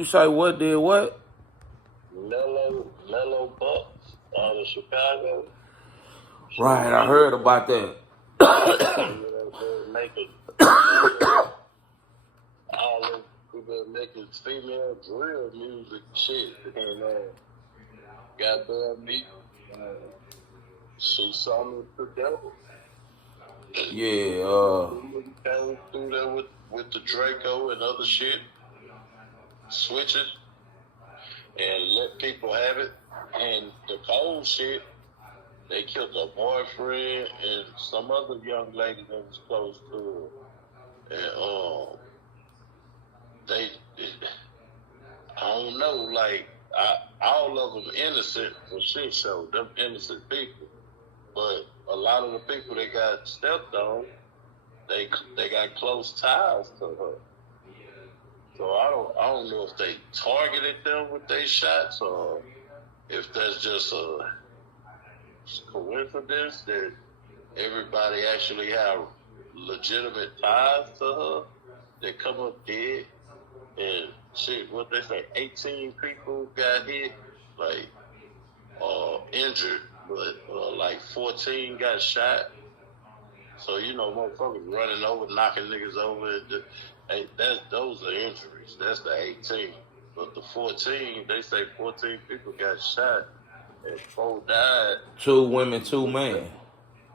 You say what did what? Mellow Bucks out of Chicago. Right, I heard about that. They're making all of people making female drill music shit. And goddamn me, she saw me together. Yeah, Came through there with the Draco and other shit, switch it and let people have it. And the cold shit, they killed her boyfriend and some other young lady that was close to her. And they I don't know, like all of them innocent for shit show, them innocent people. But a lot of the people that got stepped on, they got close ties to her. So I don't know if they targeted them with their shots or if that's just a coincidence that everybody actually have legitimate ties to her that come up dead. And shit, what they say, 18 people got hit, like, injured, but like 14 got shot. So, you know, motherfuckers running over, knocking niggas over. Hey, those are injuries. That's the 18. But the 14, they say 14 people got shot and 4 died. 2 women, 2 men.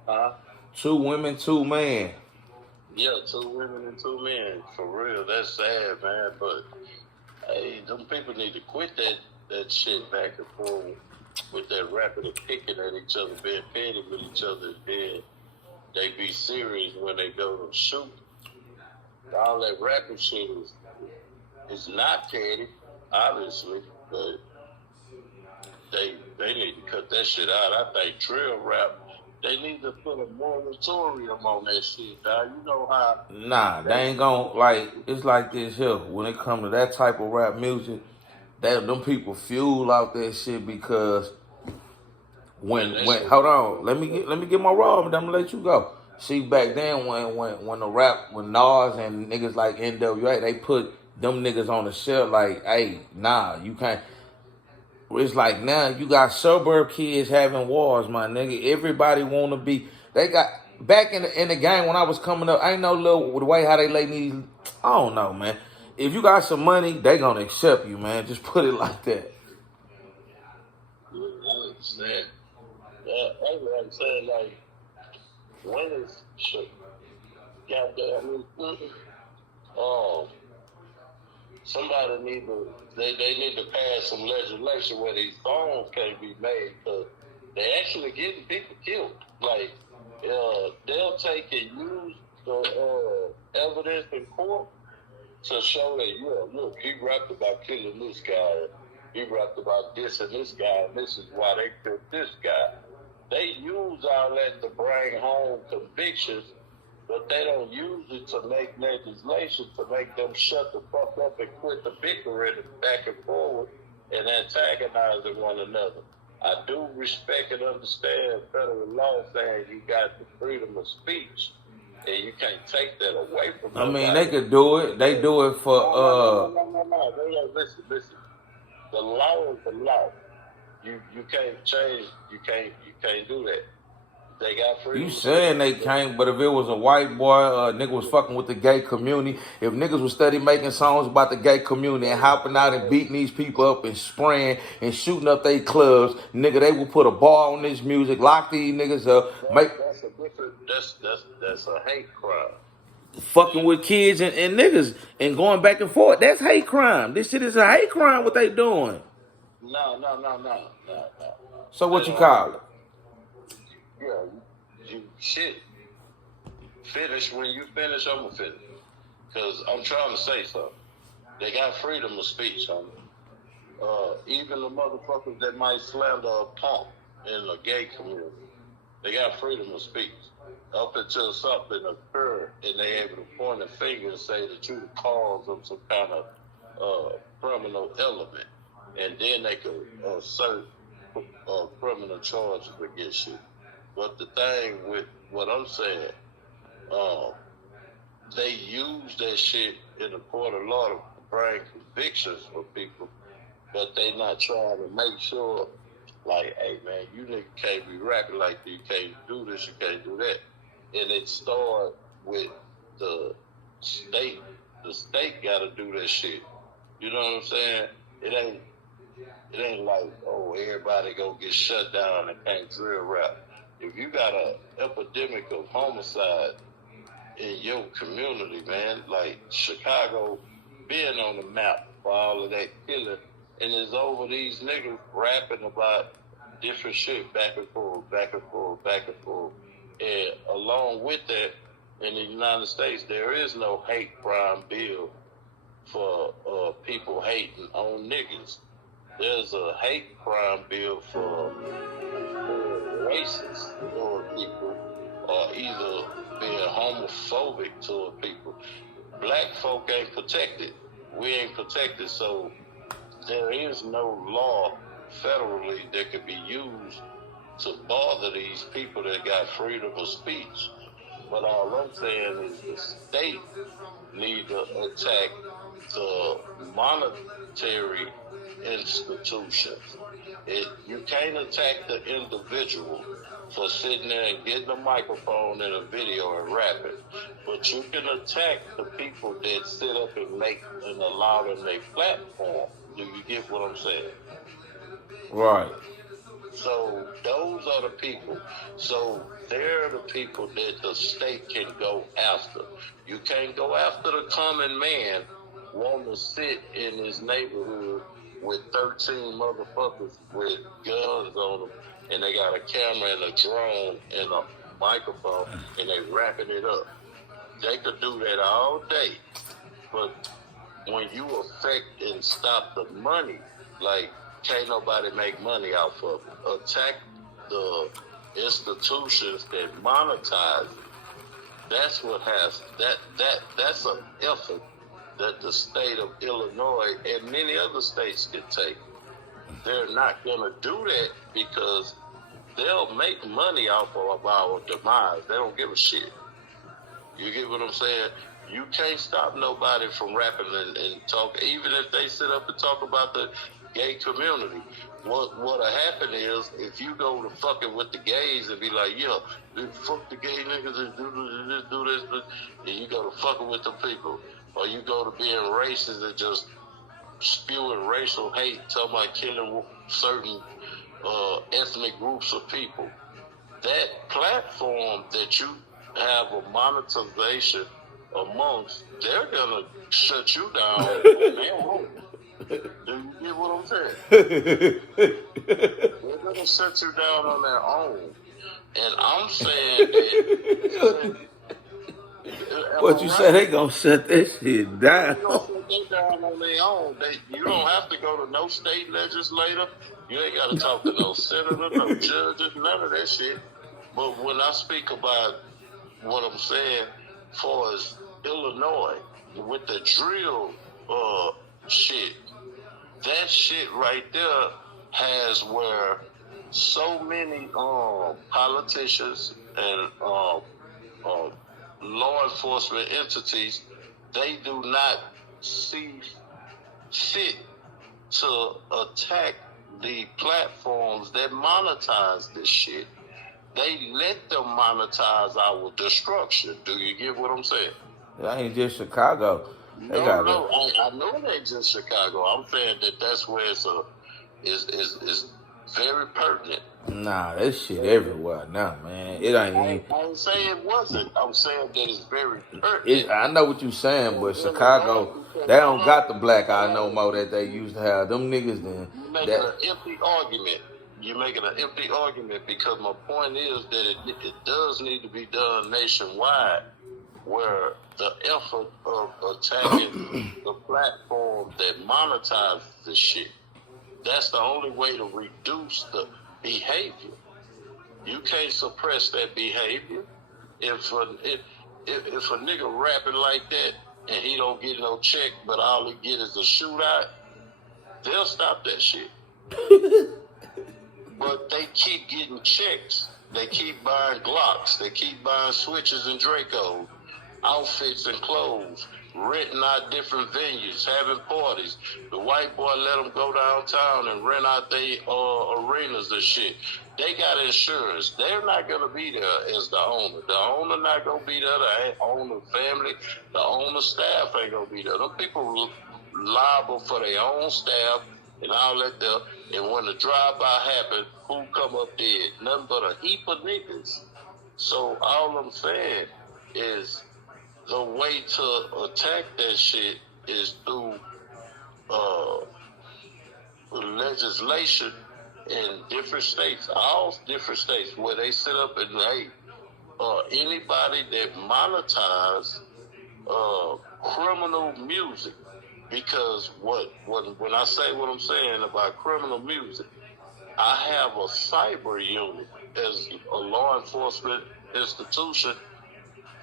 Huh? 2 women, 2 men. Yeah, 2 women and 2 men. For real, that's sad, man. But hey, them people need to quit that shit back and forth with that rapping and picking at each other, being petty with each other, then they be serious when they go to shoot. All that rapping shit is not petty, obviously, but they need to cut that shit out. I think drill rap, they need to put a moratorium on that shit, dog. You know how... Nah, they ain't gon' like, it's like this here. When it come to that type of rap music, them people fuel out that shit because when hold on, let me get my raw, and I'm gonna let you go. See, back then when the rap, when Nas and niggas like NWA, they put them niggas on the shelf like, hey, nah, you can't. It's like now you got suburb kids having wars, my nigga. Everybody wanna be. They got back in the game when I was coming up. I ain't no little the way how they lay these. I don't know, man. If you got some money, they gonna accept you, man. Just put it like that. I understand. Yeah, that's what I'm saying. Like, when is shit? Goddamn. Somebody they need to pass some legislation where these songs can't be made because they actually getting people killed. Like, they'll take and use the evidence in court to show that, yeah, look, he rapped about killing this guy, he rapped about this and this guy, and this is why they killed this guy. They use all that to bring home convictions, but they don't use it to make legislation to make them shut the fuck up and quit the bickering back and forward and antagonizing one another. I do respect and understand federal law saying you got the freedom of speech and you can't take that away from I nobody. mean, they could do it. They do it for No. Listen. The law is the law. You can't change. You can't do that. They got freedom. You saying they can't, but if it was a white boy, nigga was fucking with the gay community, if niggas was steady making songs about the gay community and hopping out and beating these people up and spraying and shooting up their clubs, nigga, they would put a bar on this music, lock these niggas up, That's a different. That's a hate crime. fucking with kids and niggas and going back and forth. That's hate crime. This shit is a hate crime. What they doing? No. So what you call it? Yeah, you shit. Finish when you finish. I'm gonna finish because I'm trying to say something. They got freedom of speech, homie. Even the motherfuckers that might slander a punk in the gay community, they got freedom of speech. Up until something occurred and they able to point a finger and say that you the cause of some kind of criminal element, and then they could assert criminal charges against you. But the thing with what I'm saying, they use that shit in the court of law to bring convictions for people, but they not trying to make sure, like, hey man, you nigga can't be rapping like that. You can't do this. You can't do that. And it started with the state. The state got to do that shit. You know what I'm saying? It ain't like, oh, everybody go get shut down and can't drill rap. If you got an epidemic of homicide in your community, man, like Chicago being on the map for all of that killing, and it's over these niggas rapping about different shit back and forth, back and forth, back and forth. And along with that, in the United States, there is no hate crime bill for people hating on niggas. There's a hate crime bill for racist toward people, or either being homophobic toward people. Black folk ain't protected. We ain't protected, so there is no law federally that could be used to bother these people that got freedom of speech. But all I'm saying is the state need to attack the monetary institutions. You can't attack the individual for sitting there and getting a microphone and a video and rapping, but you can attack the people that sit up and make and allow them their platform. Do you get what I'm saying? Right. So those are the people. So they're the people that the state can go after. You can't go after the common man wanting to sit in his neighborhood with 13 motherfuckers with guns on them, and they got a camera and a drone and a microphone, and they wrapping it up. They could do that all day, but when you affect and stop the money, like, can't nobody make money off of it. Attack the institutions that monetize. That's what has that's an effort that the state of Illinois and many other states can take. They're not gonna do that because they'll make money off of our demise. They don't give a shit. You get what I'm saying? You can't stop nobody from rapping and talking, even if they sit up and talk about the gay community. What'll happen is, if you go to fucking with the gays and be like, yeah, fuck the gay niggas and do this, and you go to fucking with the people, or you go to being racist and just spewing racial hate, talking about killing certain ethnic groups of people. That platform that you have a monetization amongst, they're gonna shut you down on their own. Do you get what I'm saying? They're gonna shut you down on their own. And I'm saying that. What you say? They gonna shut that shit down? They gonna shut them down on their own. You don't have to go to no state legislator. You ain't got to talk to no senator, no judges, none of that shit. But when I speak about what I'm saying, far as Illinois, with the drill shit, that shit right there has where so many politicians and law enforcement entities, they do not see fit to attack the platforms that monetize this shit. They let them monetize our destruction. Do you get what I'm saying? That ain't just Chicago. I know it ain't just Chicago. I'm saying that that's where it's very pertinent. Nah, that shit everywhere now, man. It ain't. I ain't saying it wasn't. I'm saying that it's very pertinent. I know what you're saying, but Chicago, they don't got the black eye no more that they used to have. Them niggas then. You're making an empty argument. You're making an empty argument because my point is that it does need to be done nationwide, where the effort of attacking the platform that monetizes this shit, that's the only way to reduce the behavior. You can't suppress that behavior. If a nigga rapping like that and he don't get no check, but all he get is a shootout, they'll stop that shit. But they keep getting checks. They keep buying Glocks. They keep buying switches and Dracos, outfits and clothes. renting out different venues, having parties. The white boy let them go downtown and rent out their arenas and shit. They got insurance. They're not gonna be there as the owner. The owner not gonna be there. The owner family, the owner staff ain't gonna be there. Them people liable for their own staff and all that there. And when the drive-by happen, who come up dead? Nothing but a heap of niggas. So all I'm saying is the way to attack that shit is through legislation in different states, all different states, where they sit up and anybody that monetize criminal music. Because when I say what I'm saying about criminal music, I have a cyber unit as a law enforcement institution,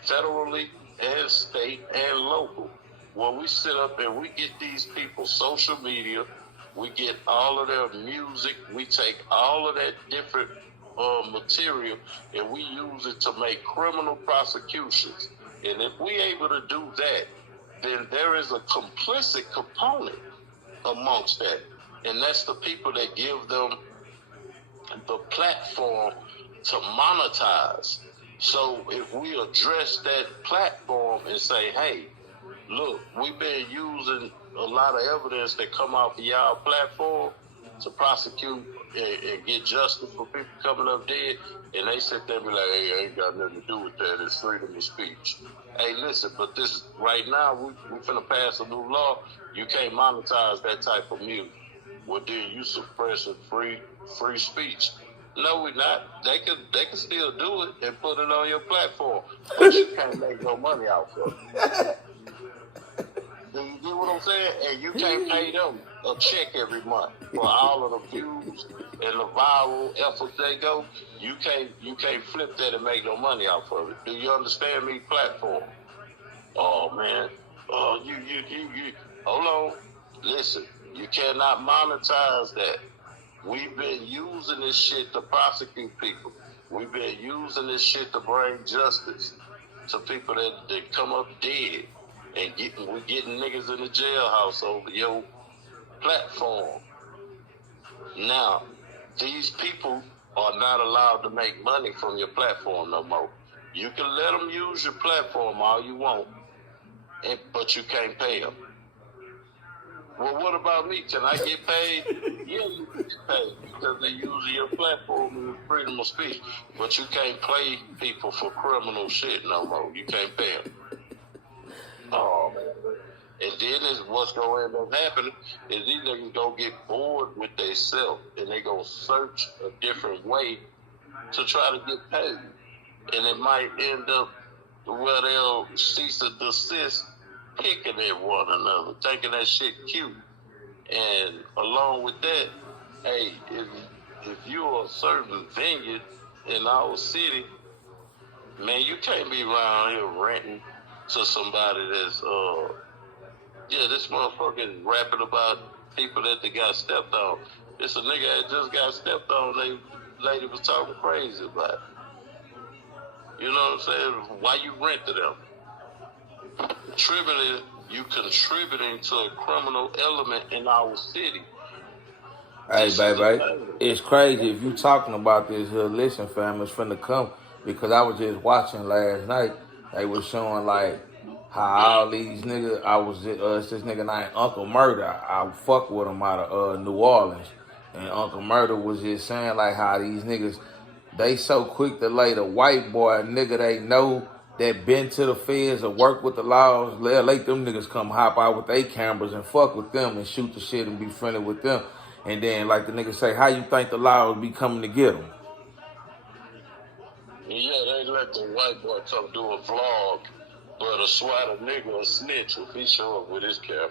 federally and state and local, where we sit up and we get these people social media, we get all of their music, we take all of that different material and we use it to make criminal prosecutions. And if we able to do that, then there is a complicit component amongst that. And that's the people that give them the platform to monetize. So if we address that platform and say, hey, look, we've been using a lot of evidence that come off of y'all platform to prosecute and get justice for people coming up dead, and they sit there and be like, hey, I ain't got nothing to do with that. It's freedom of speech. Hey, listen, but this right now, we finna pass a new law. You can't monetize that type of music. Well, then you suppressing free speech. No, we're not. They can still do it and put it on your platform, but you can't make no money out of it. Do you get what I'm saying? And you can't pay them a check every month for all of the views and the viral efforts they go. You can't flip that and make no money off of it. Do you understand me? Platform. Oh man. You hold on. Listen, you cannot monetize that. We've been using this shit to prosecute people. We've been using this shit to bring justice to people that come up dead. And we're getting niggas in the jailhouse over your platform. Now, these people are not allowed to make money from your platform no more. You can let them use your platform all you want, but you can't pay them. Well, what about me? Can I get paid? Yeah, you can get paid because they're using your platform and freedom of speech. But you can't pay people for criminal shit no more. You can't pay them. Oh, man. And then is what's going to end up happening is these niggas going to get bored with themselves and they going to search a different way to try to get paid. And it might end up where they'll cease and desist picking at one another, thinking that shit cute. And along with that, hey, if you're a certain venue in our city, man, you can't be around here renting to somebody that's, this motherfucker is rapping about people that they got stepped on. It's a nigga that just got stepped on, the lady was talking crazy about it. You know what I'm saying? Why you rent to them? You contributing to a criminal element in our city. Hey, baby, it's crazy if you talking about this here. Listen, fam, it's finna come because I was just watching last night. They was showing like how all these niggas. It's this nigga named Uncle Murder. I fuck with him out of New Orleans, and Uncle Murder was just saying like how these niggas they so quick to lay the white boy nigga they know that been to the feds or work with the laws. They'll let them niggas come hop out with their cameras and fuck with them and shoot the shit and be friendly with them. And then, like the nigga say, how you think the law be coming to get them? Yeah, they let the white boy come do a vlog, but a SWAT nigga a snitch if he show up with his camera.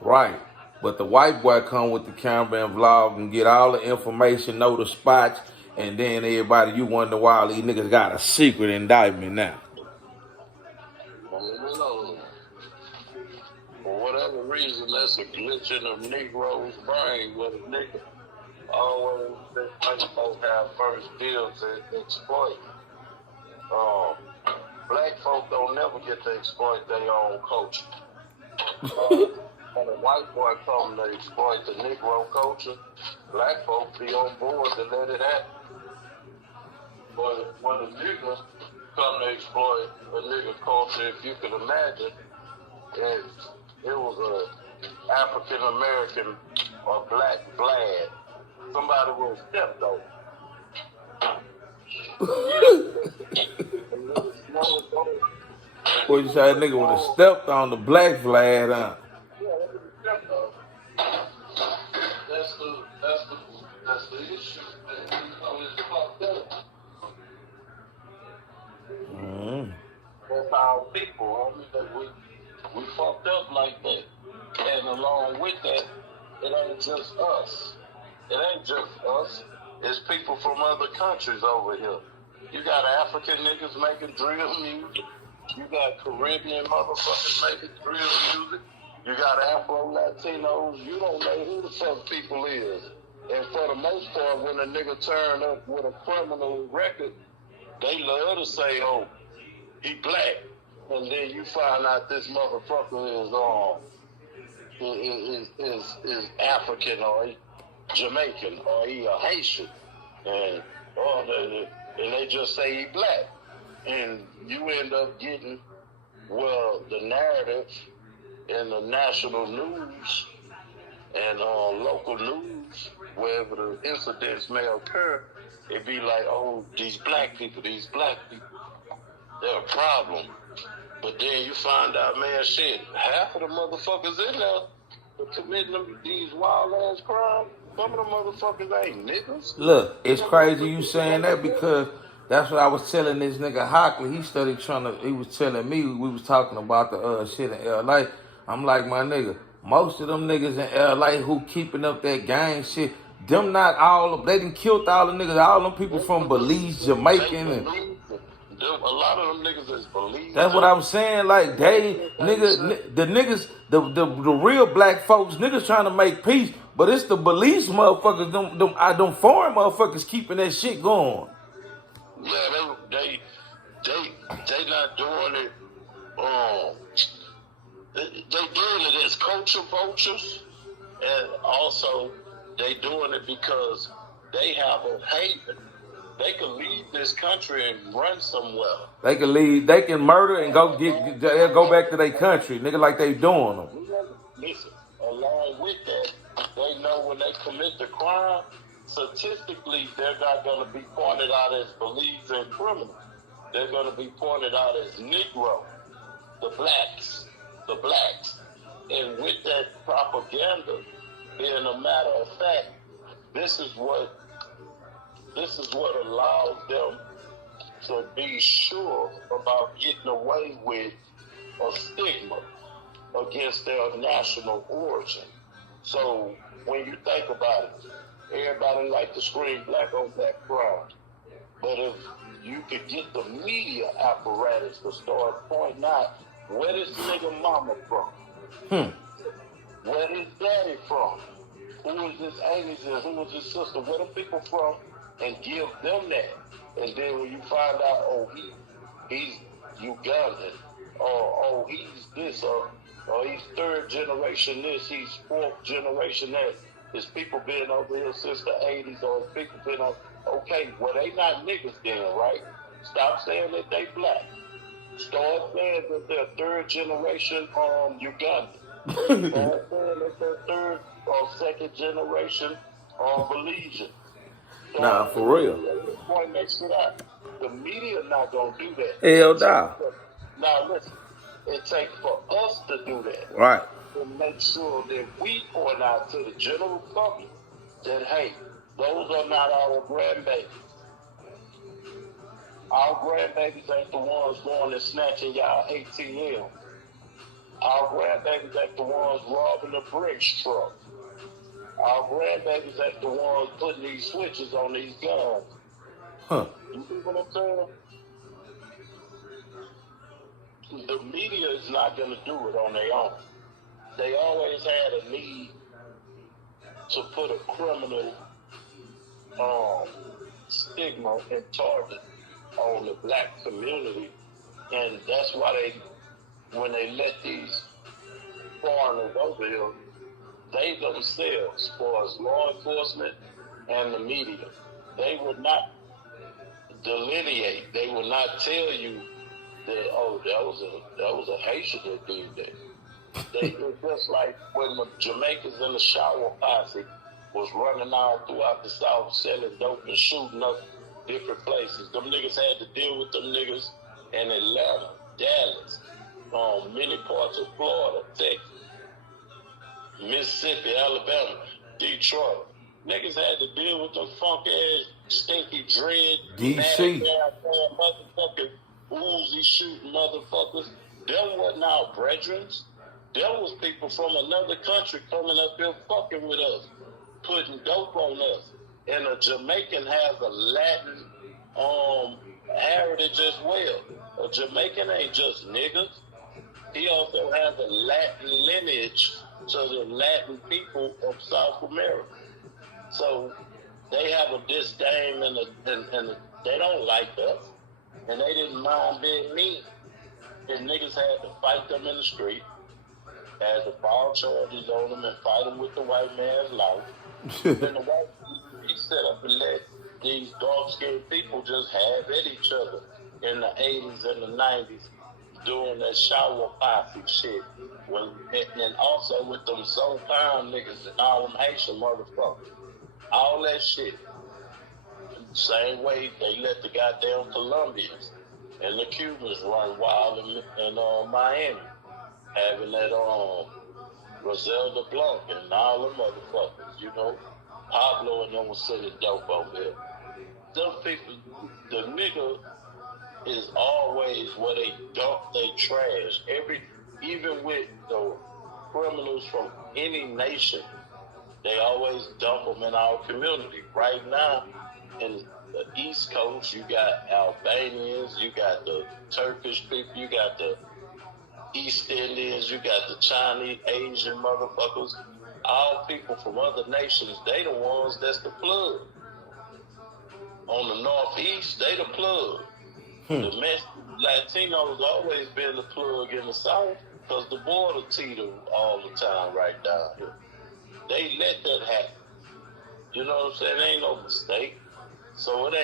Right. But the white boy come with the camera and vlog and get all the information, know the spots, and then everybody, you wonder why all these niggas got a secret indictment now. For whatever reason, that's a glitch in a Negro's brain where the nigga always let folks have first deals to exploit. Black folk don't never get to exploit their own culture. When a white boy come to exploit the Negro culture, black folks be on board to let it happen. But when a nigga come to exploit a nigga culture, if you can imagine, it was a African American or black Vlad, somebody with a stepdaughter. Boy, you say that nigga would have stepped on the black flag, huh? That's the issue. It's fucked up. That's our people. We fucked up like that. And along with that, it ain't just us. It ain't just us. It's people from other countries over here. You got African niggas making drill music. You got Caribbean motherfuckers making drill music. You got Afro-Latinos. You don't know who the fuck people is. And for the most part, when a nigga turn up with a criminal record, they love to say, oh, he black. And then you find out this motherfucker is African or he Jamaican or he a Haitian. And they just say he black. And you end up getting, well, the narrative in the national news and local news, wherever the incidents may occur, it be like, oh, these black people, they're a problem. But then you find out, man, shit, half of the motherfuckers in there for committing these wild ass crimes, some of the motherfuckers ain't niggas. Look, it's crazy you saying that because that's what I was telling this nigga Hockley. He was telling me, we was talking about the shit in LA. I'm like, my nigga, most of them niggas in LA who keeping up that gang shit, them not all of, they done killed all the niggas, all them people from Belize, Jamaican, and a lot of them niggas is Belize. that's what I'm saying. Like the real black folks, niggas trying to make peace, but it's the Belize motherfuckers, them foreign motherfuckers keeping that shit going. Yeah, they not doing it. They doing it as culture vultures, and also they doing it because they have a haven. They can leave this country and run somewhere. They can leave. They can murder and go back to their country, nigga, like they doing them. Listen, along with that, they know when they commit the crime, statistically, they're not going to be pointed out as Belize and criminals. They're going to be pointed out as Negro, the blacks. And with that propaganda, being a matter of fact, this is what allows them to be sure about getting away with a stigma against their national origin. So when you think about it, everybody like to scream black on black crime. But if you could get the media apparatus to start pointing out where this nigga mama from, where his daddy from, who is his aunties and who is his sister, where the people from, and give them that. And then when you find out, oh, he's Ugandan, or oh, he's this, or he's third generation this, he's fourth generation that. His people been over here since the 80s, or his people been over. Okay, well, they not niggas then, right? Stop saying that they black. Start saying that they're third generation Ugandan. Start saying that they're third or second generation Belizean. So, nah, for real. Point that shit out. The media not gonna do that. Hell nah. Now listen, it takes for us to do that. Right. To make sure that we point out to the general public that, hey, those are not our grandbabies. Our grandbabies ain't the ones going and snatching y'all ATM. Our grandbabies ain't the ones robbing the Brinks truck. Our grandbabies ain't the ones putting these switches on these guns. Huh. You see what I'm saying? The media is not going to do it on their own. They always had a need to put a criminal stigma and target on the black community. And that's why when they let these foreigners over here, they themselves, as far as law enforcement and the media, they would not delineate. They would not tell you that, oh, that was a Haitian that did that. It's just like when the Jamaicans in the shower posse was running out throughout the South selling dope and shooting up different places. Them niggas had to deal with them niggas in Atlanta, Dallas, many parts of Florida, Texas, Mississippi, Alabama, Detroit. Niggas had to deal with them funk ass, stinky dread, DC, motherfucking Uzi shooting motherfuckers. Them wasn't our brethren. There was people from another country coming up here fucking with us, putting dope on us. And a Jamaican has a Latin heritage as well. A Jamaican ain't just niggas. He also has a Latin lineage to the Latin people of South America. So they have a disdain and they don't like us. And they didn't mind being mean. And niggas had to fight them in the street, had to file charges on them and fight them with the white man's life. Then the white he set up and let these dark-skinned people just have at each other in the 80s and the 90s doing that shower posse shit. And also with them Zopan niggas and all them Haitian motherfuckers. All that shit. Same way they let the goddamn Colombians and the Cubans run wild in Miami. Having that Griselda Blanc and all them motherfuckers, you know. Pablo and them was selling dope over there. Them people, the nigga is always where they dump they trash. Even with the criminals from any nation, they always dump them in our community. Right now, in the East Coast, you got Albanians, you got the Turkish people, you got the East Indians, you got the Chinese, Asian motherfuckers. All people from other nations, they the ones that's the plug. On the Northeast, they the plug. The Latinos always been the plug in the South because the border teeter all the time right down here. They let that happen. You know what I'm saying? It ain't no mistake. So it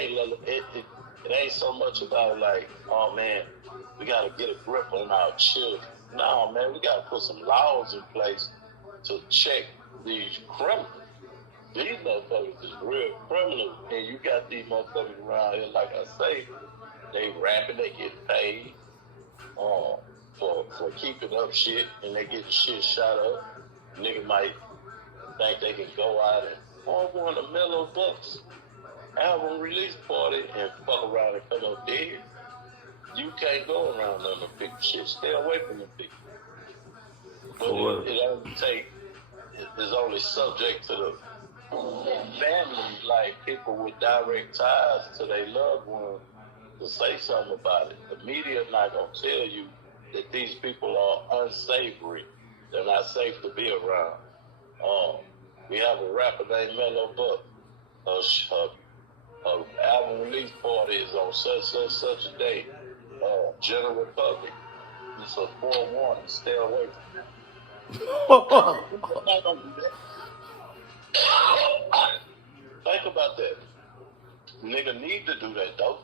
ain't so much about like, oh man, we gotta get a grip on our children. No, man, we gotta put some laws in place to check these criminals. These motherfuckers is real criminals, and you got these motherfuckers around here, like I say, they rapping, they get paid for keeping up shit, and they getting shit shot up. Nigga might think they can go out and go on the Mellow Bucks album release party and fuck around and come up dead. You can't go around them and pick shit. Stay away from them people. But it's only subject to the families, like people with direct ties to their loved ones, to say something about it. The media not gonna tell you that these people are unsavory. They're not safe to be around. We have a rapper named Mellow Buck. Album release party is on such a day. General Republic. It's a forewarning. Stay away from it. Not gonna do that. Think about that. Nigga need to do that though.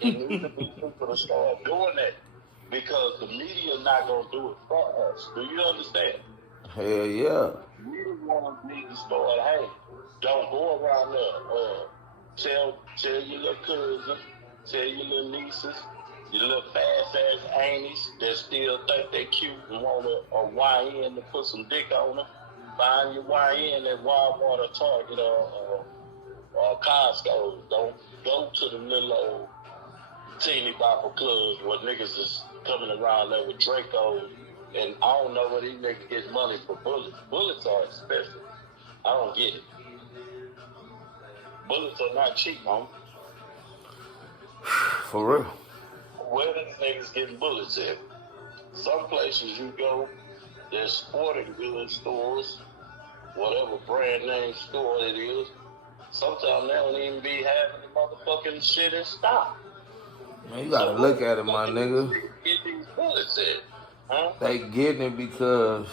It needs to be people to start doing that because the media not gonna do it for us. Do you understand? Hell yeah. We the ones need to start. Hey, don't go around there. Tell your little cousins, tell your little nieces, your little fast ass aunties that still think they cute and want a YN to put some dick on them. Find your YN at Walmart or Target or Costco. Don't go to the little old teeny bopper clubs where niggas is coming around there with Dracos. And I don't know where these niggas get money for bullets. Bullets are expensive. I don't get it. Bullets are not cheap, man. For real. Where these niggas getting bullets at? Some places you go, there's sporting goods stores, whatever brand name store it is. Sometimes they don't even be having the motherfucking shit in stock. Man, you gotta look at it, my nigga. Get these bullets at. Huh? They getting it because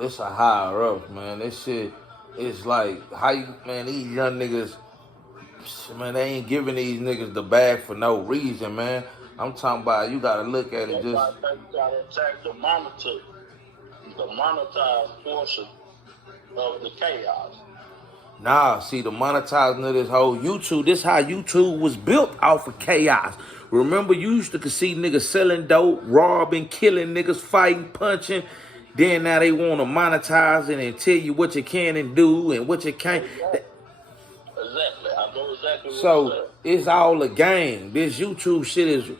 it's a higher up, man. This shit is like how you, man. These young niggas, man, they ain't giving these niggas the bag for no reason, man. I'm talking about you gotta look at it That's just. why I think you gotta attack the monetized portion of the chaos. Nah, see the monetizing of this whole YouTube. This how YouTube was built off of chaos. Remember, you used to see niggas selling dope, robbing, killing niggas, fighting, punching. Then now they want to monetize it and tell you what you can and do and what you can't. Exactly. I know exactly what you're So saying. it's all a game. This YouTube shit is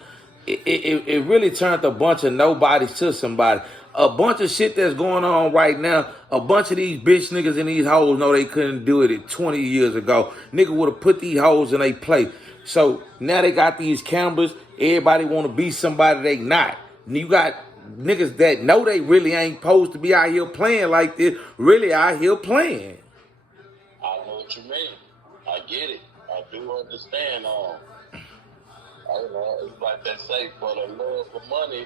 it really turned a bunch of nobodies to somebody. A bunch of shit that's going on right now. A bunch of these bitch niggas and these hoes know they couldn't do it 20 years ago. Nigga would have put these hoes in they plate. So now they got these cameras. Everybody want to be somebody they not. And you got niggas that know they really ain't supposed to be out here playing like this. Really out here playing. I know what you mean. I get it. I do understand. I don't know. It's like they say, for the love of money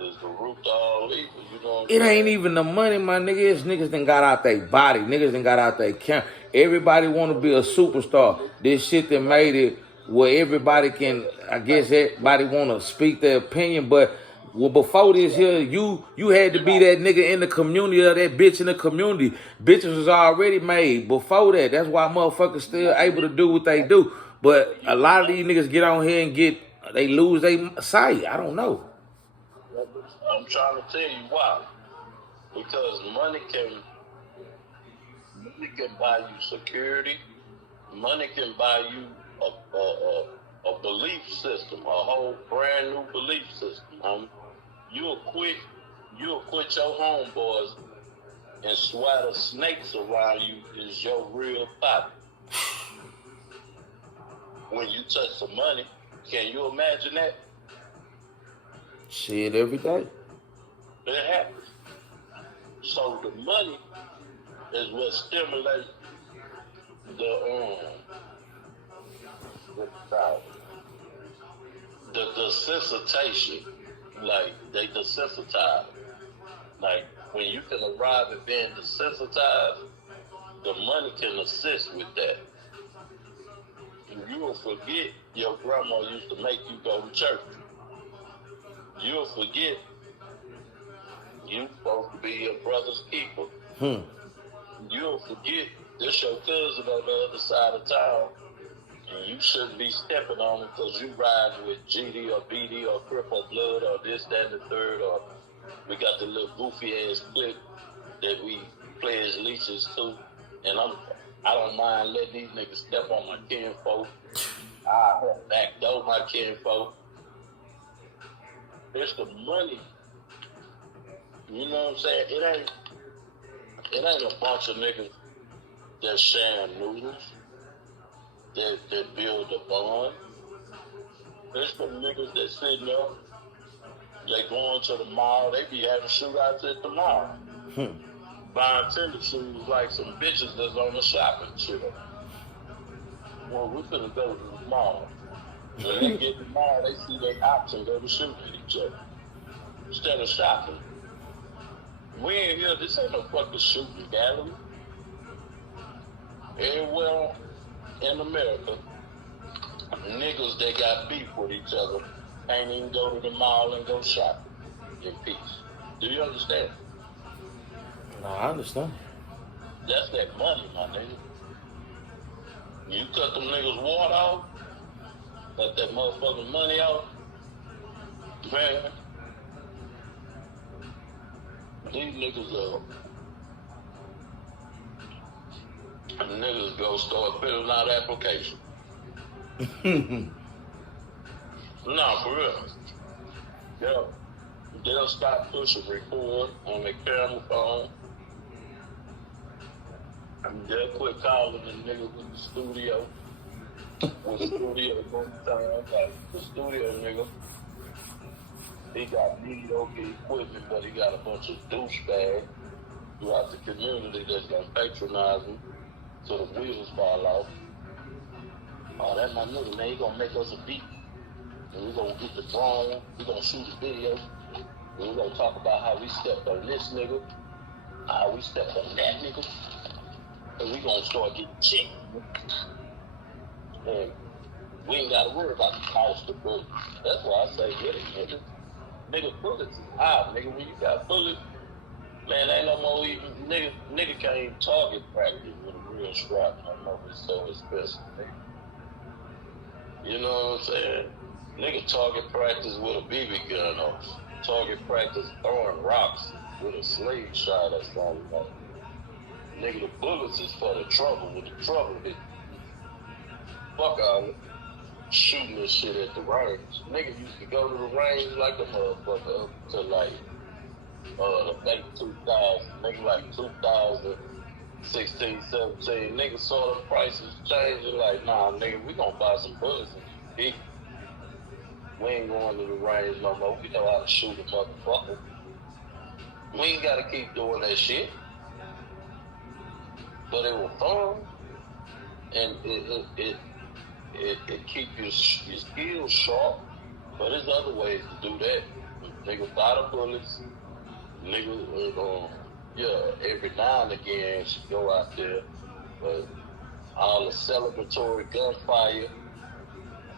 is the root to all evil. You know what I'm It ain't saying? even the money, my nigga. It's niggas done got out their body. Niggas done got out their camp. Everybody want to be a superstar. This shit that made it where everybody can, I guess everybody want to speak their opinion. But well, before this here, you had to be that nigga in the community or that bitch in the community. Bitches was already made before that. That's why motherfuckers still able to do what they do. But a lot of these niggas get on here and they lose their sight. I don't know. I'm trying to tell you why. Because money can buy you security. Money can buy you a belief system, a whole brand new belief system. You'll quit your homeboys and swear the snakes around you is your real thought. When you touch some money, can you imagine that? Shit every day. It happens. So the money is what stimulates the desensitization. Like they desensitize. Like when you can arrive at being desensitized, the money can assist with that. You will forget your grandma used to make you go to church. You'll forget you supposed to be your brother's keeper. You'll forget this your cousin on the other side of town, and you shouldn't be stepping on him because you riding with GD or BD or Crip or Blood or this, that, and the third, or we got the little goofy ass clip that we play as leeches to, and I don't mind letting these niggas step on my kinfolk. I help backdoor my kinfolk. It's the money. You know what I'm saying? It ain't a bunch of niggas that sharing noodles, that build a bond. It's the niggas that sitting there, they going to the mall, they be having shootouts at the mall. Buying tennis shoes like some bitches that's on the shopping trip. Well, we finna go to the mall. When they get to the mall, they see their options, they be shooting at each other. Instead of shopping. We ain't here, this ain't no fucking shooting gallery. Everywhere in America, niggas that got beef with each other can't even go to the mall and go shopping in peace. Do you understand? No, I understand. That's that money, my nigga. You cut them niggas water off, cut that motherfucking money off, man. These niggas go start filling out applications. No, for real. They'll stop pushing record on their camera phone. And they'll quit calling the nigga with the studio. With the studio like the studio nigga. He got mediocre equipment, but he got a bunch of douchebags throughout the community that's gonna patronize him so the wheels fall off. Oh, that's my nigga, man. He gonna make us a beat. and we're gonna get the drone, we're gonna shoot a video, and we're gonna talk about how we stepped on this nigga, how we stepped on that nigga, and we're gonna start getting checked. And we ain't gotta worry about the cost of bullets. That's why I say get it, nigga. Nigga, bullets is high, nigga. When you got bullets, man, ain't no more even nigga can't even target practice with a real strap no more. It's so expensive, nigga. You know what I'm saying? Nigga target practice with a BB gun on. Target practice throwing rocks with a slingshot or something like that. Nigga, the bullets is for the trouble. When the trouble hit, fuck out shooting this shit at the range. Nigga used to go to the range like a motherfucker up to like late 2000, nigga like 2016, 17. Nigga saw the prices changing like, nah, nigga, we gonna buy some bullets and beat. We ain't going to the range no more. We know how to shoot a motherfucker. We ain't gotta keep doing that shit. But it was fun, and it keep your skills sharp. But there's other ways to do that. Nigga buy the bullets. Nigga, every now and again should go out there. But all the celebratory gunfire,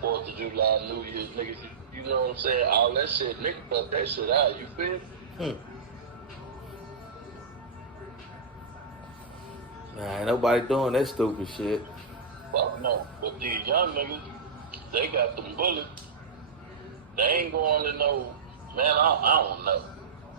4th of July, New Year's, niggas, you know what I'm saying? All that shit, nigga cut that shit out. You feel me? Nah, ain't nobody doing that stupid shit. Fuck no. But these young niggas, they got them bullets. They ain't going to no, man, I don't know.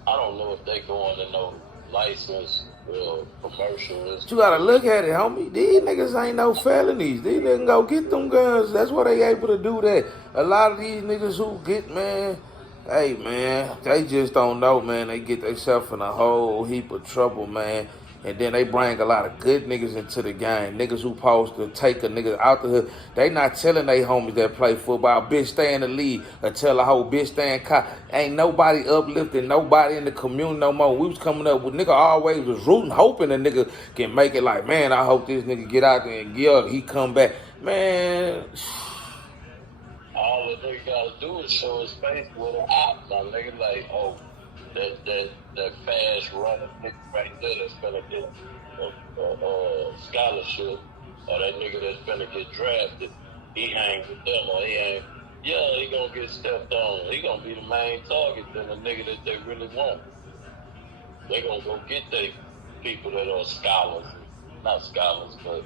I don't know if they going to no license or commercial. But you gotta look at it, homie. These niggas ain't no felonies. These niggas go get them guns. That's why they able to do that. A lot of these niggas who get, man, hey, man, they just don't know, man. They get themselves in a whole heap of trouble, man. And then they bring a lot of good niggas into the game. Niggas who supposed to take a nigga out the hood. They not telling they homies that play football, bitch, stay in the league. Or tell a whole bitch, stay in cop. Ain't nobody uplifting nobody in the community no more. We was coming up with nigga always was rooting, hoping a nigga can make it like, man, I hope this nigga get out there and he come back. Man. All that nigga gotta do is show his face with an op. Now, nigga, like, oh, that fast running nigga right there that's gonna get a scholarship, or that nigga that's gonna get drafted, he hang with them, or he ain't. Yeah, he gonna get stepped on. He gonna be the main target than the nigga that they really want. They gonna go get they people that are scholars, not scholars, but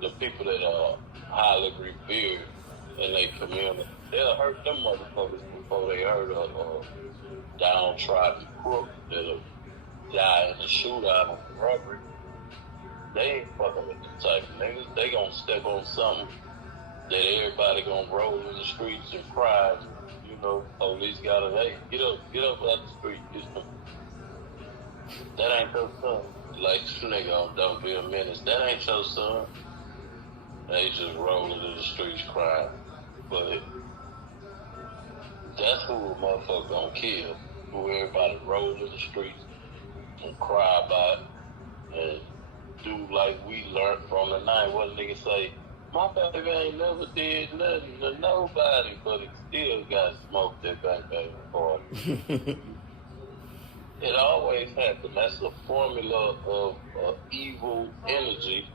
the people that are highly revered in their community. They'll hurt them motherfuckers before they hurt a downtrodden crook that'll die in a shootout or robbery. They ain't fucking with the type of niggas. They gonna step on something that everybody gonna roll in the streets and cry. You know, police gotta, hey, get up out the street. That ain't your son. Like, this nigga don't be a menace. That ain't your son. They just rolling in the streets crying. But that's who a motherfucker gonna kill. Who everybody roll in the streets and cry about and do like we learned from the night. What a nigga say, my baby ain't never did nothing to nobody, but he still got smoked that baby party. It always happens. That's the formula of evil energy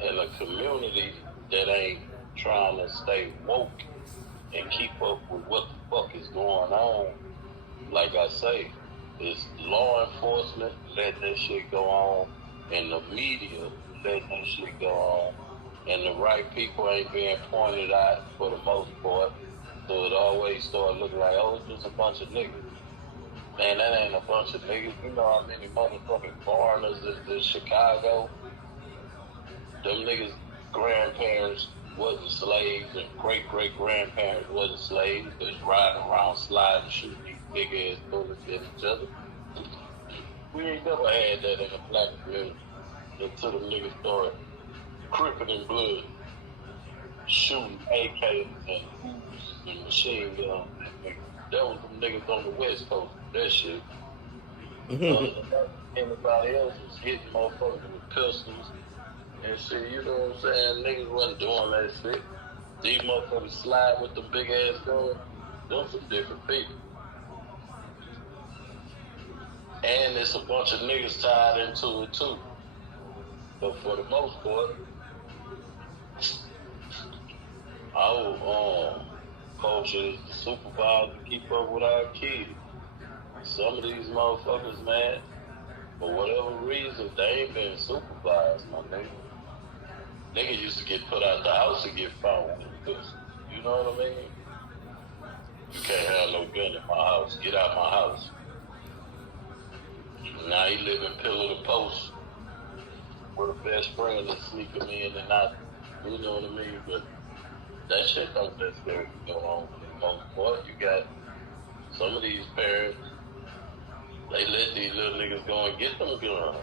in a community that ain't trying to stay woke and keep up with what the fuck is going on. Like I say, it's law enforcement letting that shit go on, and the media letting that shit go on, and the right people ain't being pointed out for the most part. So it always start looking like, oh, it's just a bunch of niggas. Man, that ain't a bunch of niggas. You know how many motherfucking foreigners is in Chicago? Them niggas' grandparents wasn't slaves, and great-great-grandparents wasn't slaves. Just riding around, sliding, shooting these big-ass bullets at each other. We ain't never had that in the black community until the niggas started cripping in blood, shooting AKs and machine guns. That was them niggas on the West Coast. That shit. Anybody else was hitting motherfuckers with pistols and shit. You know what I'm saying? Niggas wasn't doing that shit. These motherfuckers slide with the big ass guns. Them some different people. And there's a bunch of niggas tied into it too. But for the most part, our culture is to supervise and keep up with our kids. Some of these motherfuckers, man, for whatever reason, they ain't been supervised, my nigga. Niggas used to get put out the house and get found with a pistol. You know what I mean? You can't have no gun in my house. Get out my house. Now he living pillar to post with a best friend that sneak him in and not, you know what I mean? But that shit don't necessarily go on for the most part. You got some of these parents, they let these little niggas go and get them guns.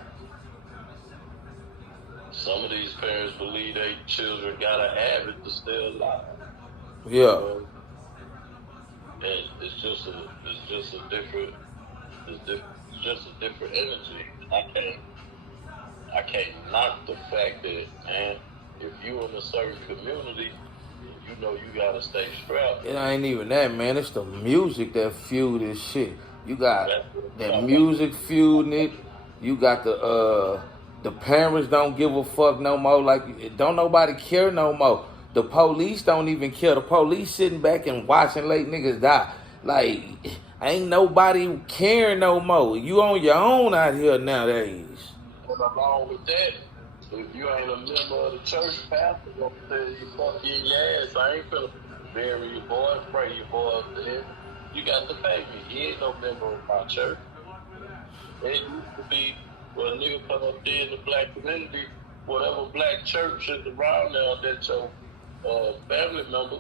Some of these parents believe their children gotta have it to stay alive. Yeah. And it's just a different energy. I can't knock the fact that, man, if you in a certain community, you know you gotta stay strapped. It ain't even that, man. It's the music that fueled this shit. You got that music fueling it. You got the parents don't give a fuck no more. Like, don't nobody care no more. The police don't even care. The police sitting back and watching late niggas die. Like, ain't nobody caring no more. You on your own out here nowadays. And along with that, if you ain't a member of the church, pastor gonna tell you fuck you in your ass. I ain't finna bury your boy, pray your boy up there. You got to pay me. He ain't no member of my church. It used to be when a nigga come up there in the black community, whatever black church is around there that your family member,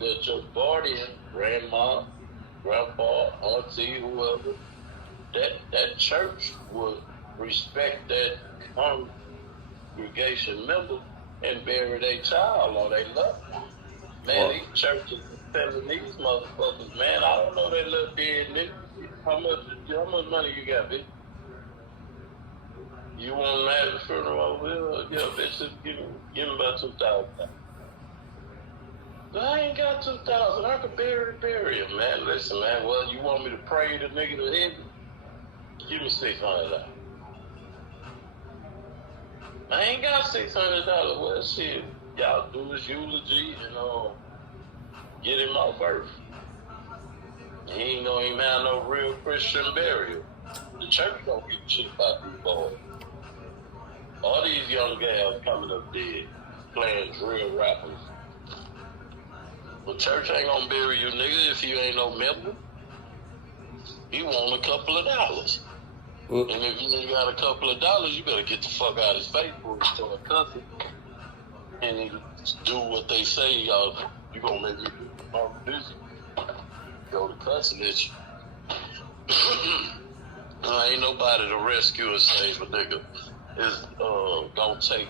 that your guardian, grandma, grandpa, auntie, whoever, that church would respect that congregation member and bury their child or they love them. Man, these churches are telling these motherfuckers, man, I don't know that little dead nigga. How much money you got, bitch? You want to have a funeral over here? Yeah, bitch, just give me about $2,000. I ain't got $2,000. I could bury him, man. Listen, man. Well, you want me to pray the nigga to heaven? Give me $600. I ain't got $600. Well, shit, y'all do his eulogy and get him off earth. He ain't gonna even have no real Christian burial. The church don't give a shit about these boys. All these young gals coming up dead, playing real rappers. The church ain't gonna bury you, nigga, if you ain't no member. He want a couple of dollars. And if you ain't got a couple of dollars, you better get the fuck out of his face before you start cussing. And do what they say, y'all. You gonna make me busy. Go to cussing at you. Ain't nobody to rescue and save a nigga. It's gonna take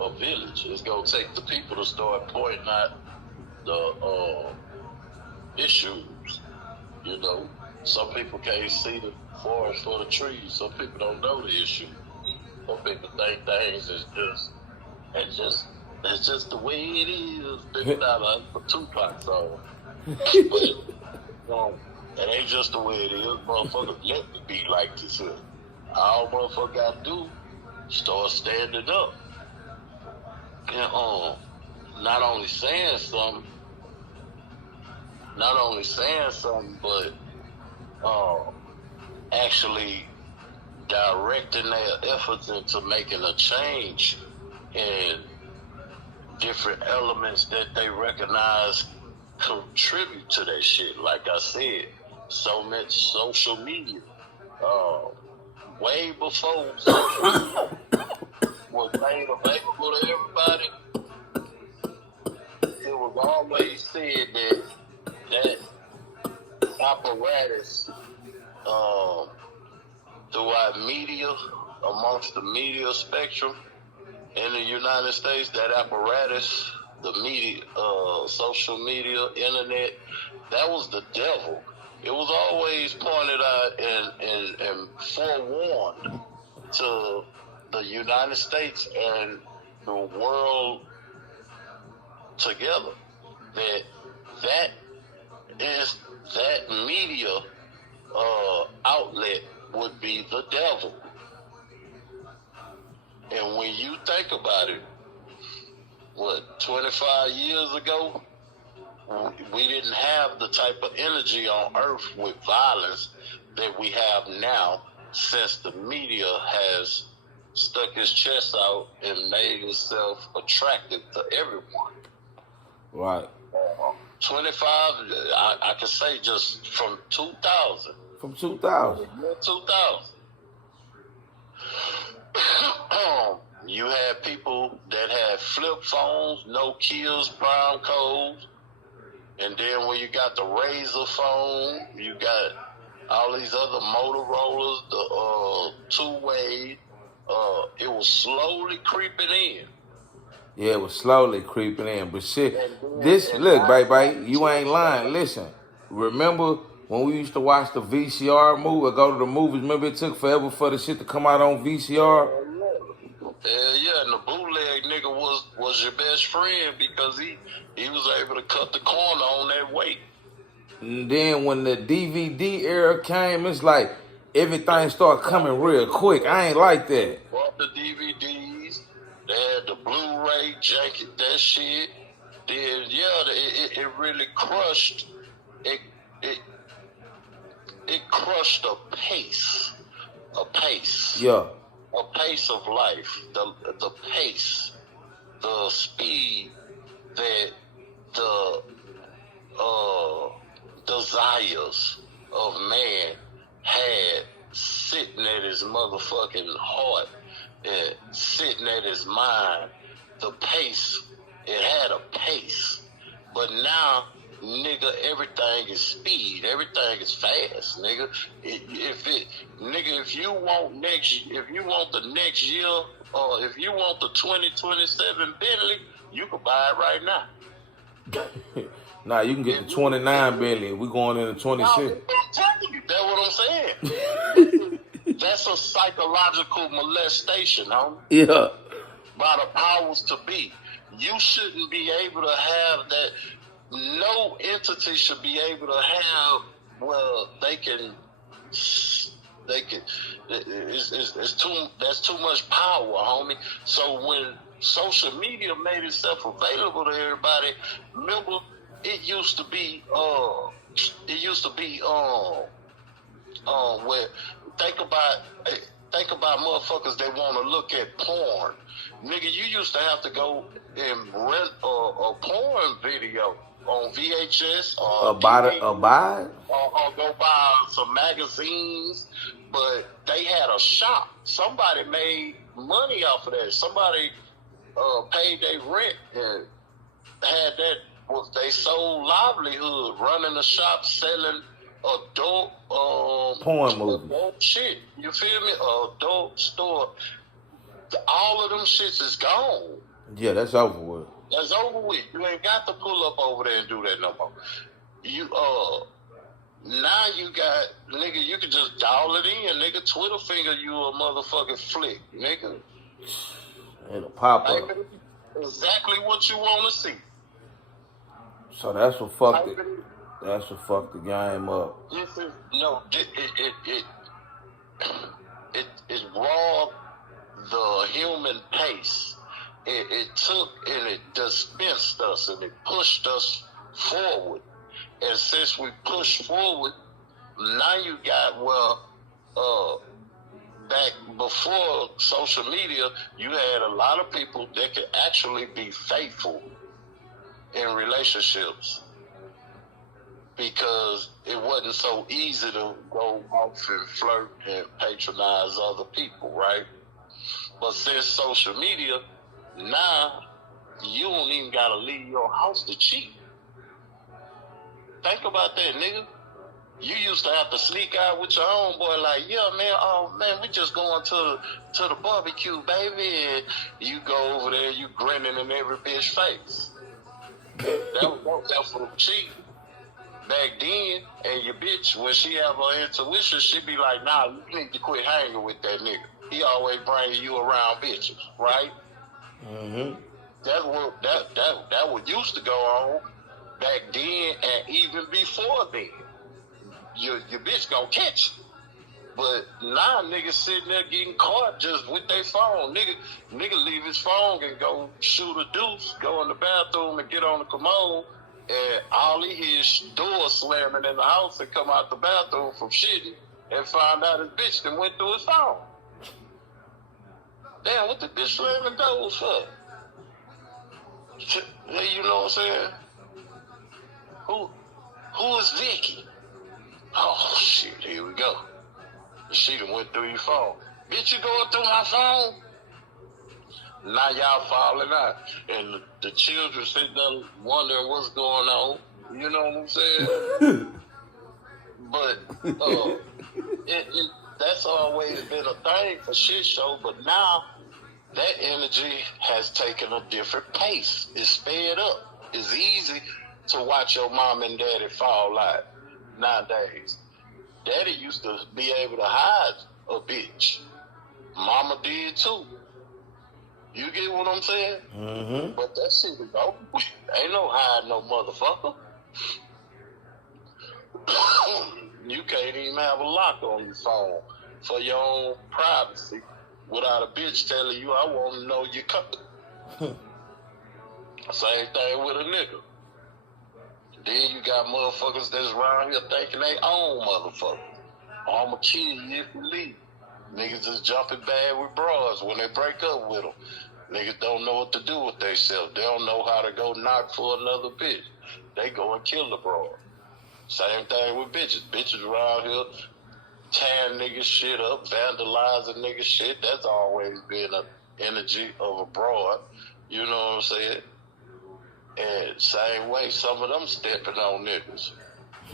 a village. It's gonna take the people to start pointing out the issues. You know, some people can't see the forest for the trees. Some people don't know the issue. Some people think things is that's just the way it is. People not for Tupac song. But it ain't just the way it is. Motherfuckers let it be like this here. All motherfucker gotta do, start standing up. And not only saying something, but actually directing their efforts into making a change in different elements that they recognize contribute to that shit. Like I said, so much social media. Way before social media was made available to everybody, it was always said that apparatus throughout media, amongst the media spectrum in the United States, that apparatus, the media, social media, internet, that was the devil. It was always pointed out and forewarned to the United States and the world together that is that media outlet would be the devil. And when you think about it, 25 years ago, we didn't have the type of energy on earth with violence that we have now, since the media has stuck its chest out and made itself attractive to everyone. Right. 25, I can say just from 2000. From 2000. 2000. You had people that had flip phones, Nokias, prime codes, and then when you got the Razor phone, you got all these other Motorola's, the two-way. It was slowly creeping in. Yeah, it was slowly creeping in. But shit, look, baby, you ain't lying. Listen, remember when we used to watch the VCR movie or go to the movies? Remember it took forever for the shit to come out on VCR? Yeah, and the bootleg nigga was your best friend because he was able to cut the corner on that weight. And then when the DVD era came, it's like everything started coming real quick. I ain't like that. Bought the DVDs, they had the Blu-ray, jacket, that shit. Then it really crushed. It crushed a pace. Yeah. A pace of life, the pace, the speed that the desires of man had sitting at his motherfucking heart and sitting at his mind. The pace, it had a pace. But now, nigga, everything is speed. Everything is fast, nigga. If you want the next year, or if you want the 2027 Bentley, you can buy it right now. Nah, you can get the 29 Bentley. We going into 26. No, that's what I'm saying. That's a psychological molestation, homie. Yeah. By the powers to be. You shouldn't be able to have that. No entity should be able to have, well, that's too much power, homie. So when social media made itself available to everybody, remember, it used to be where think about motherfuckers that want to look at porn. Nigga, you used to have to go and rent a porn video on VHS or buy or go buy some magazines. But they had a shop. Somebody made money off of that. Somebody paid their rent and had that was their sole livelihood, running a shop selling adult porn movies. Adult shit. You feel me? Adult store. All of them shits is gone. Yeah, that's over with. That's over with. You ain't got to pull up over there and do that no more. You now you got, nigga, you can just dial it in, nigga. Twitter finger you a motherfucking flick, nigga. It'll pop up. Exactly what you want to see. So that's what fucked it. That's what fucked the game up. It robbed the human pace. It took and it dispensed us and it pushed us forward. And since we pushed forward, now you got, back before social media, you had a lot of people that could actually be faithful in relationships because it wasn't so easy to go off and flirt and patronize other people, right? But since social media, now you don't even gotta leave your house to cheat. Think about that, nigga. You used to have to sneak out with your homeboy like, yeah, man, we just going to the barbecue, baby. And you go over there, you grinning in every bitch face. That was for the cheat. Back then, and your bitch, when she have her intuition, she be like, nah, you need to quit hanging with that nigga. He always bringing you around bitches, right? Mm-hmm. That what used to go on. back then and even before then, your bitch gonna catch you. But now niggas sitting there getting caught just with their phone. Nigga leave his phone and go shoot a deuce, go in the bathroom and get on the commode, and all he hears is doors slamming in the house and come out the bathroom from shitting and find out his bitch that went through his phone. Damn, what the bitch slamming doors for? You know what I'm saying? Who is Vicky? Oh shit, here we go. She done went through your phone. Bitch, you going through my phone? Now y'all falling out. And the children sitting there wondering what's going on. You know what I'm saying? But that's always been a thing for shit show. But now that energy has taken a different pace. It's sped up. It's easy to watch your mom and daddy fall out nowadays. Daddy used to be able to hide a bitch. Mama did too. You get what I'm saying? Mm-hmm. But that shit is over. Ain't no hide no motherfucker. You can't even have a lock on your phone for your own privacy without a bitch telling you, I want to know you coming. Same thing with a nigga. Then you got motherfuckers that's around here thinking they own motherfuckers. I'ma kill you if you leave. Niggas just jumping bad with bras when they break up with them. Niggas don't know what to do with themselves. They don't know how to go knock for another bitch. They go and kill the broad. Same thing with bitches. Bitches around here tearing niggas shit up, vandalizing niggas shit. That's always been an energy of a broad. You know what I'm saying? And same way, some of them stepping on niggas.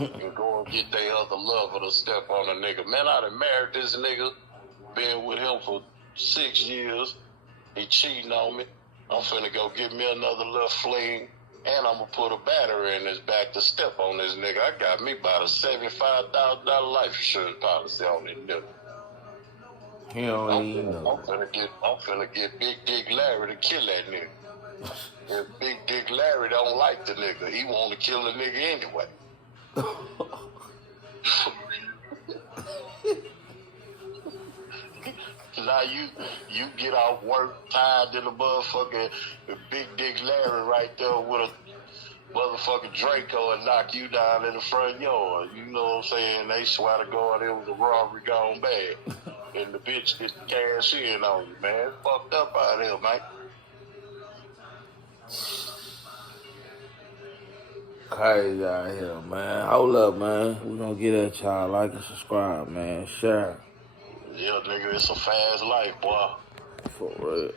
And go and get their other lover to step on a nigga. Man, I done married this nigga, been with him for 6 years. He cheating on me. I'm finna go get me another little fling, and I'm gonna put a battery in his back to step on this nigga. I got me about a $75,000 life insurance policy on this nigga. He don't even know. I'm finna get Big Dick Larry to kill that nigga. And Big Dick Larry don't like the nigga. He want to kill the nigga anyway. Now you get off work tired than a motherfucker, Big Dick Larry right there with a motherfucking Draco and knock you down in the front yard. You know what I'm saying? They swear to God it was a robbery gone bad. And the bitch gets the cash in on you, man. It's fucked up out here, man. Crazy out here, man. Hold up, man. We gonna get at y'all. Like and subscribe, man. Share. Yeah, nigga, it's a fast life, boy. For real.